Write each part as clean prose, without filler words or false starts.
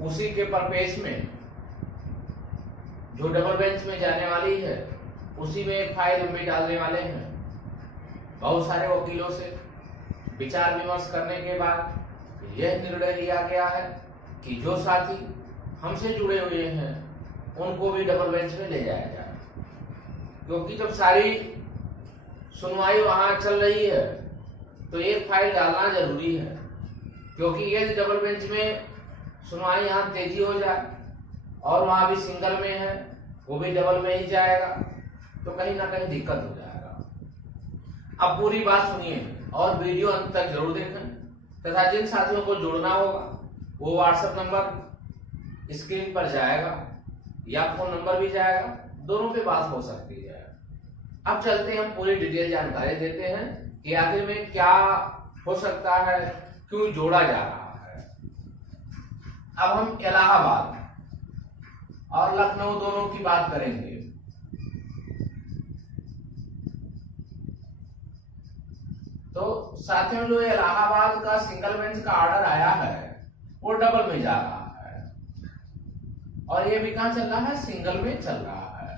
उसी के परपेश में जो डबल बेंच में जाने वाली है उसी में एक फाइल हम भी डालने वाले हैं। बहुत सारे वकीलों से विचार विमर्श करने के बाद यह निर्णय लिया गया है कि जो साथी हमसे जुड़े हुए हैं उनको भी डबल बेंच में ले जाया जाए, क्योंकि जब सारी सुनवाई वहां चल रही है तो एक फाइल डालना जरूरी है, क्योंकि यदि डबल बेंच में सुनवाई यहाँ तेजी हो जाए और वहां भी सिंगल में है वो भी डबल में ही जाएगा तो कहीं ना कहीं दिक्कत हो जाएगा। अब पूरी बात सुनिए और वीडियो अंत तक जरूर देखें तथा जिन साथियों को जुड़ना होगा वो व्हाट्सएप नंबर स्क्रीन पर जाएगा या फोन नंबर भी जाएगा, दोनों पे बात हो सकती है। अब चलते हैं, हम पूरी डिटेल जानकारी देते हैं कि आखिर में क्या हो सकता है, क्यों जोड़ा जा रहा है। अब हम इलाहाबाद और लखनऊ दोनों की बात करेंगे। तो साथियों, जो इलाहाबाद का सिंगल बेंच का ऑर्डर आया है वो डबल में जा रहा है और ये भी कहां चल रहा है, सिंगल में चल रहा है।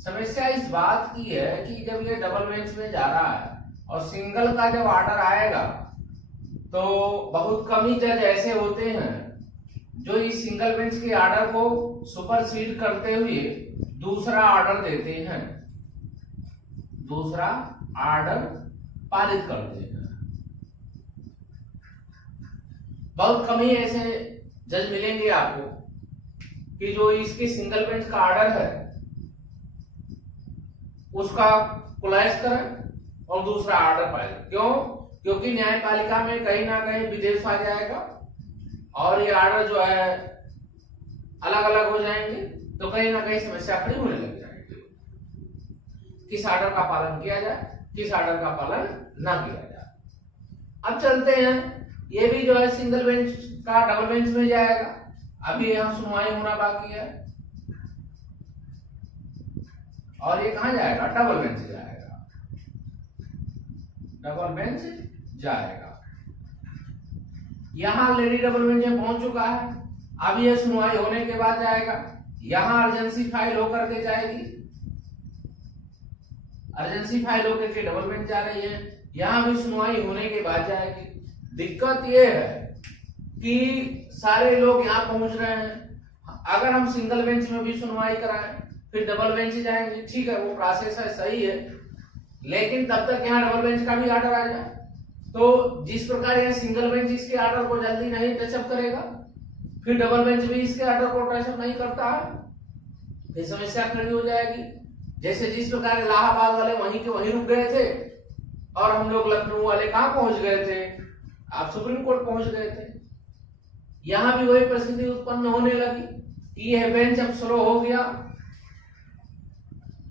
समस्या इस बात की है कि जब ये डबल बेंच में जा रहा है और सिंगल का जब ऑर्डर आएगा तो बहुत कम ही जज ऐसे होते हैं जो इस सिंगल बेंच के ऑर्डर को सुपरसीड करते हुए दूसरा ऑर्डर देते हैं, दूसरा ऑर्डर पारित करते हैं। बहुत कम ही ऐसे जज मिलेंगे आपको कि जो इसके सिंगल बेंच का ऑर्डर है उसका कोलैप्स करें और दूसरा ऑर्डर पारित। क्यों? क्योंकि न्यायपालिका में कहीं ना कहीं विदेश आ जाएगा और ये ऑर्डर जो है अलग अलग हो जाएंगे तो कहीं ना कहीं समस्या खड़ी होने लग जाएगी। किस ऑर्डर का पालन किया जाए, किस ऑर्डर का पालन ना किया जाए। अब चलते हैं, ये भी जो है सिंगल बेंच का डबल बेंच में जाएगा। अभी यहाँ सुनवाई होना बाकी है और ये कहां जाएगा, डबल बेंच जाएगा, डबल बेंच जाएगा। यहां लेडी डबल बेंच में पहुंच चुका है। अब ये सुनवाई होने के बाद जाएगा, यहां अर्जेंसी फाइल होकर के जाएगी, अर्जेंसी फाइल होकर के डबल बेंच जा रही है, यहां भी सुनवाई होने के बाद जाएगी। दिक्कत ये है कि सारे लोग यहां पहुंच रहे हैं। अगर हम सिंगल बेंच में भी सुनवाई कराएं फिर डबल बेंच जाएंगे, ठीक है, वो प्रोसेस है, सही है, लेकिन तब तक यहाँ डबल बेंच का भी ऑर्डर आ जाए तो जिस प्रकार यह सिंगल बेंच इसके ऑर्डर को जल्दी नहीं टचअप करेगा फिर डबल बेंच भी इसके ऑर्डर को टचअप नहीं करता है, फिर समस्या खड़ी हो जाएगी। जैसे जिस प्रकार इलाहाबाद वाले वहीं के वहीं रुक गए थे और हम लोग लखनऊ वाले कहां पहुंच गए थे, आप सुप्रीम कोर्ट पहुंच गए थे। यहां भी वही परिस्थिति उत्पन्न होने लगी कि यह बेंच अब स्लो हो गया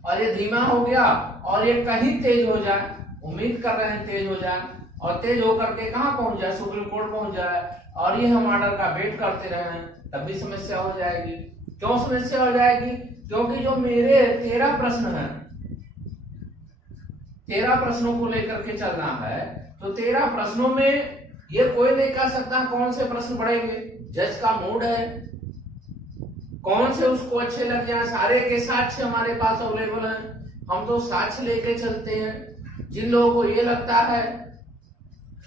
और ये धीमा हो गया और ये कहीं तेज हो जाए, उम्मीद कर रहे हैं तेज हो जाए और तेज होकर के कहां पहुंच जाए, सुप्रीम कोर्ट पहुंच जाए और ये हम ऑर्डर का वेट करते रहे, तब भी समस्या हो जाएगी। क्यों समस्या हो जाएगी? क्योंकि जो मेरे 13 प्रश्न हैं, 13 प्रश्नों को लेकर के चलना है तो 13 प्रश्नों में ये कोई नहीं कह सकता कौन से प्रश्न पड़ेंगे। जज का मूड है, कौन से उसको अच्छे लग जाए। सारे के साक्ष्य हमारे पास अवेलेबल हैं, हम तो साक्ष्य लेके चलते हैं। जिन लोगों को ये लगता है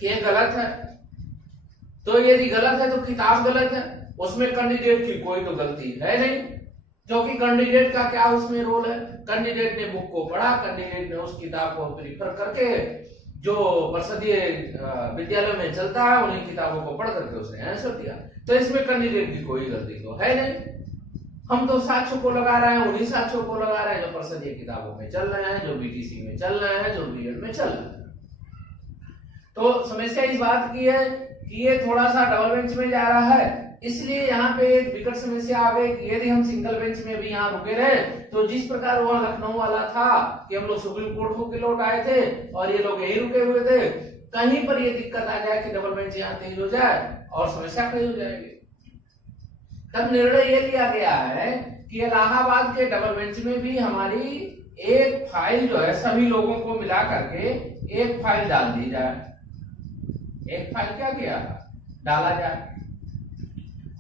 कि ये गलत है तो यदि गलत है तो किताब गलत है, उसमें कैंडिडेट की कोई तो गलती है नहीं, क्योंकि कैंडिडेट का क्या उसमें रोल है। कैंडिडेट ने बुक को पढ़ा, कैंडिडेट ने उस किताब को प्रीफर करके जो परिषदीय विद्यालय में चलता है उन्हीं किताबों को पढ़ करके उसने आंसर दिया, तो इसमें कैंडिडेट की कोई गलती तो है नहीं। हम तो साक्ष्यों को लगा रहे हैं, उन्हीं साक्ष्यों को लगा रहे हैं जो परिषदीय किताबों में चल रहे हैं, जो बीटीसी में चल रहे हैं, जो बीएड में चल रहे हैं। तो समस्या इस बात की है कि ये थोड़ा सा डबल बेंच में जा रहा है, इसलिए यहाँ पे एक विकट समस्या आ गई कि यदि हम सिंगल बेंच में भी यहाँ रुके रहे तो जिस प्रकार वह लखनऊ वाला था कि हम लोग सुप्रीम कोर्ट होकर लौट आए थे और ये लोग यही रुके हुए थे, कहीं पर ये दिक्कत आ जाए कि डबल बेंच यहाँ तेज हो जाए और समस्या खड़ी हो जाएगी। तब निर्णय ये लिया गया है कि इलाहाबाद के डबल बेंच में भी हमारी एक फाइल जो है सभी लोगों को मिला करके एक फाइल डाल दी जाए। एक फाइल क्या किया, डाला जाए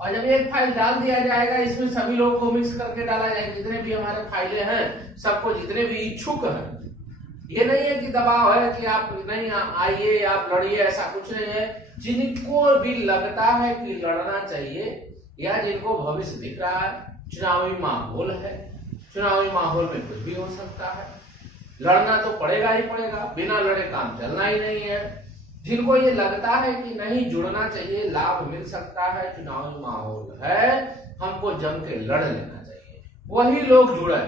और जब एक फाइल डाल दिया जाएगा, इसमें सभी लोगों को मिक्स करके डाला जाएगा, जितने भी हमारे फाइलें हैं सबको, जितने भी इच्छुक हैं। ये नहीं है कि दबाव है कि आप नहीं आइए, आप लड़िए, ऐसा कुछ नहीं है। जिनको भी लगता है कि लड़ना चाहिए या जिनको भविष्य दिख रहा है, चुनावी माहौल है, चुनावी माहौल में कुछ भी हो सकता है, लड़ना तो पड़ेगा ही पड़ेगा, बिना लड़े काम चलना ही नहीं है। जिनको ये लगता है कि नहीं जुड़ना चाहिए, लाभ मिल सकता है, चुनावी माहौल है, हमको जम के लड़ लेना चाहिए, वही लोग जुड़े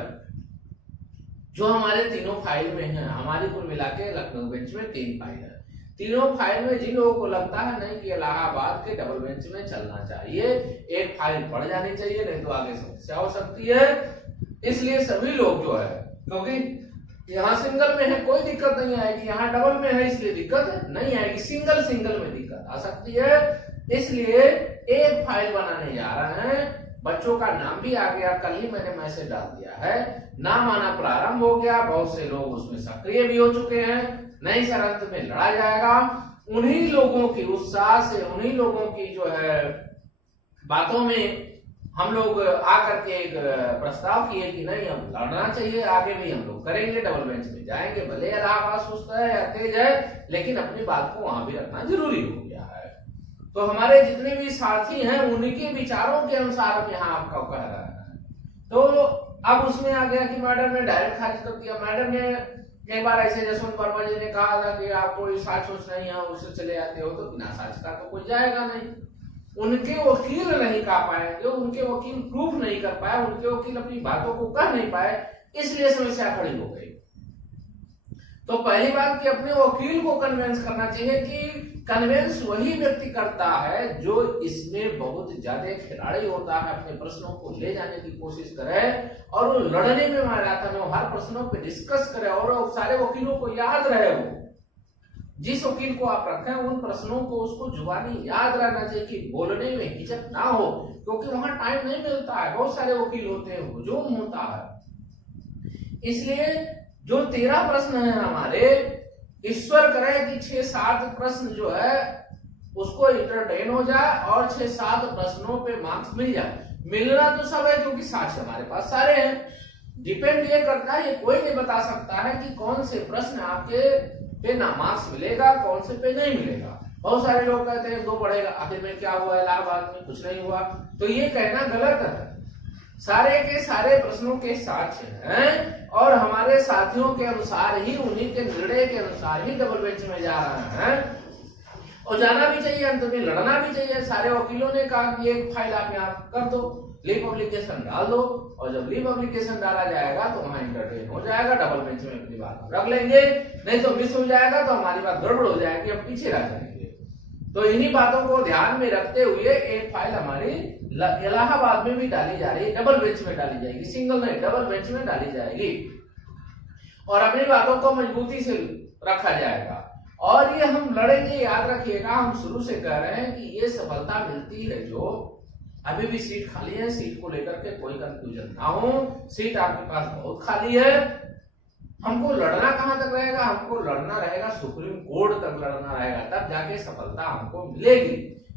जो हमारे तीनों फाइल में हैं। हमारी कुल मिला के लखनऊ बेंच में 3 फाइल है। तीनों फाइल में जिन लोगों को लगता है नहीं कि इलाहाबाद के डबल बेंच में चलना चाहिए, एक फाइल पड़ जानी चाहिए, नहीं तो आगे समस्या हो सकती है। इसलिए सभी लोग जो है, क्योंकि यहाँ सिंगल में है कोई दिक्कत नहीं आएगी, यहाँ डबल में है इसलिए दिक्कत नहीं आएगी, सिंगल में दिक्कत आ सकती है। इसलिए एक फाइल बनाने जा रहे हैं। बच्चों का नाम भी आ गया, कल ही मैंने मैसेज डाल दिया है, नाम आना प्रारंभ हो गया, बहुत से लोग उसमें सक्रिय भी हो चुके हैं। नई शर्त में लड़ा जाएगा। उन्हीं लोगों की उत्साह से, उन्हीं लोगों की जो है बातों में हम लोग आकर के एक प्रस्ताव किए कि नहीं, हम लड़ना चाहिए, आगे भी हम लोग करेंगे, डबल बेंच में जाएंगे, भले इलाहाबाद सुस्त है या तेज है, लेकिन अपनी बात को वहां भी रखना जरूरी हो गया है। तो हमारे जितने भी साथी हैं उनके विचारों के अनुसार हम यहाँ आपका कह रहे हैं। तो अब उसमें आ गया कि मैडम ने डायरेक्ट खारिज कर दिया। मैडम ने एक बार ऐसे जसवंत वर्मा जी ने कहा था कि आप कोई साच सोच नहीं है, उससे चले आते हो, तो बिना साच का तो कोई जाएगा नहीं। उनके वकील नहीं कह पाएंगे, उनके वकील प्रूफ नहीं कर पाए, उनके वकील अपनी बातों को कह नहीं पाए, इसलिए समस्या खड़ी हो गई। तो पहली बात कि अपने वकील को कन्विंस करना चाहिए कि कन्विंस वही व्यक्ति करता है जो इसमें बहुत ज्यादा खिलाड़ी होता है, अपने प्रश्नों को ले जाने की कोशिश करे और वो लड़ने में मैराथन हो, हर प्रश्नों पे डिस्कस करे और सारे वकीलों को याद रहे। वो जिस वकील को आप रखें उन प्रश्नों को उसको जुबानी याद रहना चाहिए कि बोलने में हिचक ना हो, क्योंकि वहां टाइम नहीं मिलता है, बहुत सारे वकील होते हैं, हुजूम होता है। इसलिए जो 13 प्रश्न है हमारे, ईश्वर करे कि 6-7 प्रश्न जो है उसको इंटरटेन हो जाए और 6-7 प्रश्नों पे मार्क्स मिल जाए। मिलना तो सब है क्योंकि साक्ष्य हमारे पास सारे हैं। डिपेंड ये करता है, ये कोई नहीं बता सकता है कि कौन से प्रश्न आपके पे ना मार्क्स मिलेगा, कौन से पे नहीं मिलेगा। बहुत सारे लोग कहते हैं 2 बढ़ेगा, आखिर में क्या हुआ, इलाहाबाद में कुछ नहीं हुआ, तो ये कहना गलत है। सारे के सारे प्रश्नों के साक्ष्य हैं और हमारे साथियों के अनुसार ही, उन्हीं के निर्णय के अनुसार ही डबल बेंच में जा रहे हैं और जाना भी चाहिए, अंत में लड़ना भी चाहिए। सारे वकीलों ने कहा कि एक फाइल आप यहाँ कर दो, लीव पब्लिकेशन डाल दो, और जब लीव पब्लिकेशन डाला जाएगा तो वहां इंटरटेन हो जाएगा, डबल बेंच में अपनी बात रख लेंगे, नहीं तो मिस हो जाएगा तो हमारी बात गड़बड़ हो जाएगी, अब पीछे रह जाएंगे। तो इन्हीं बातों को ध्यान में रखते हुए एक फाइल हमारी इलाहाबाद में भी डाली जा रही है, डबल बेंच में डाली जाएगी, सिंगल नहीं डबल बेंच में डाली जाएगी और अपनी बातों को मजबूती से रखा जाएगा। और ये हम लड़ेंगे, याद रखिएगा, हम शुरू से कह रहे हैं कि ये सफलता मिलती है जो अभी भी सीट खाली है, सीट को लेकर के कोई कंफ्यूजन ना हो, सीट आपके पास बहुत खाली है। हमको लड़ना कहां तक रहेगा, हमको लड़ना रहेगा सुप्रीम कोर्ट तक लड़ना रहेगा, तब जाके सफलता हमको मिलेगी।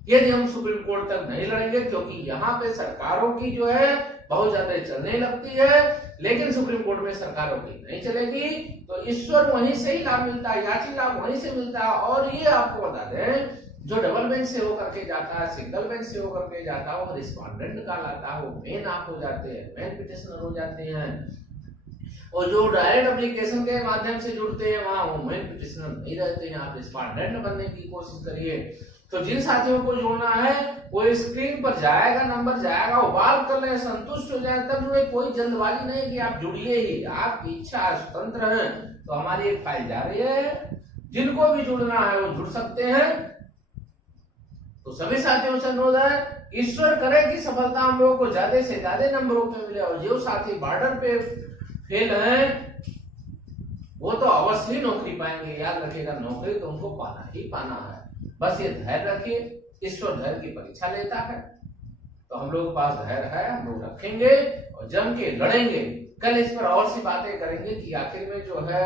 यदि हम सुप्रीम कोर्ट तक नहीं लड़ेंगे, क्योंकि यहाँ पे सरकारों की जो है बहुत ज्यादा चलने लगती है, लेकिन सुप्रीम कोर्ट में सरकारों की नहीं चलेगी, तो ईश्वर वहीं से ही लाभ मिलता है, याची लाभ वहीं से मिलता है। और ये आपको बता दें, जो डबल बेंच से होकर के जाता है, सिंगल बेंच से होकर के जाता है, वो रिस्पोंडेंट का लाता है, वो मेन आप हो जाते हैं, मेन पिटिशनर हो जाते हैं। और जो डायरेक्ट एप्लीकेशन के माध्यम से जुड़ते हैं वहां वो मेन पिटिशनर नहीं रहते हैं, आप रिस्पोंडेंट बनने की कोशिश करिए। तो जिन साथियों को जोड़ना है वो स्क्रीन पर जाएगा, नंबर जाएगा, वो बात कर ले, संतुष्ट हो जाए तब जुड़े, कोई जल्दबाजी नहीं कि आप जुड़िए ही, आपकी इच्छा स्वतंत्र है। तो हमारी एक फाइल जा रही है, जिनको भी जुड़ना है वो जुड़ सकते हैं। तो सभी साथियों से अनुरोध है, ईश्वर करे कि सफलता हम लोगों को ज्यादा से ज्यादा नंबरों पे मिले, और जो साथी बॉर्डर पे फेल है वो तो अवश्य ही नौकरी पाएंगे। याद रखिएगा, नौकरी तो उनको पाना ही पाना है, बस ये धैर्य रखिए, ईश्वर धैर्य की परीक्षा लेता है। तो हम लोग के पास धैर्य है, हम लोग रखेंगे और जम के लड़ेंगे। कल इस पर और सी बातें करेंगे कि आखिर में जो है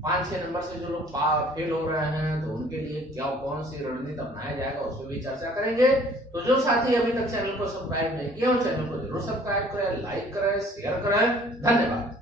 5-6 नंबर से जो लोग फेल हो रहे हैं तो उनके लिए क्या कौन सी रणनीति अपनाया जाएगा उस पर भी चर्चा करेंगे। तो जो साथी अभी तक चैनल को सब्सक्राइब नहीं किया, चैनल को जरूर सब्सक्राइब करें, लाइक करें, शेयर करें। धन्यवाद।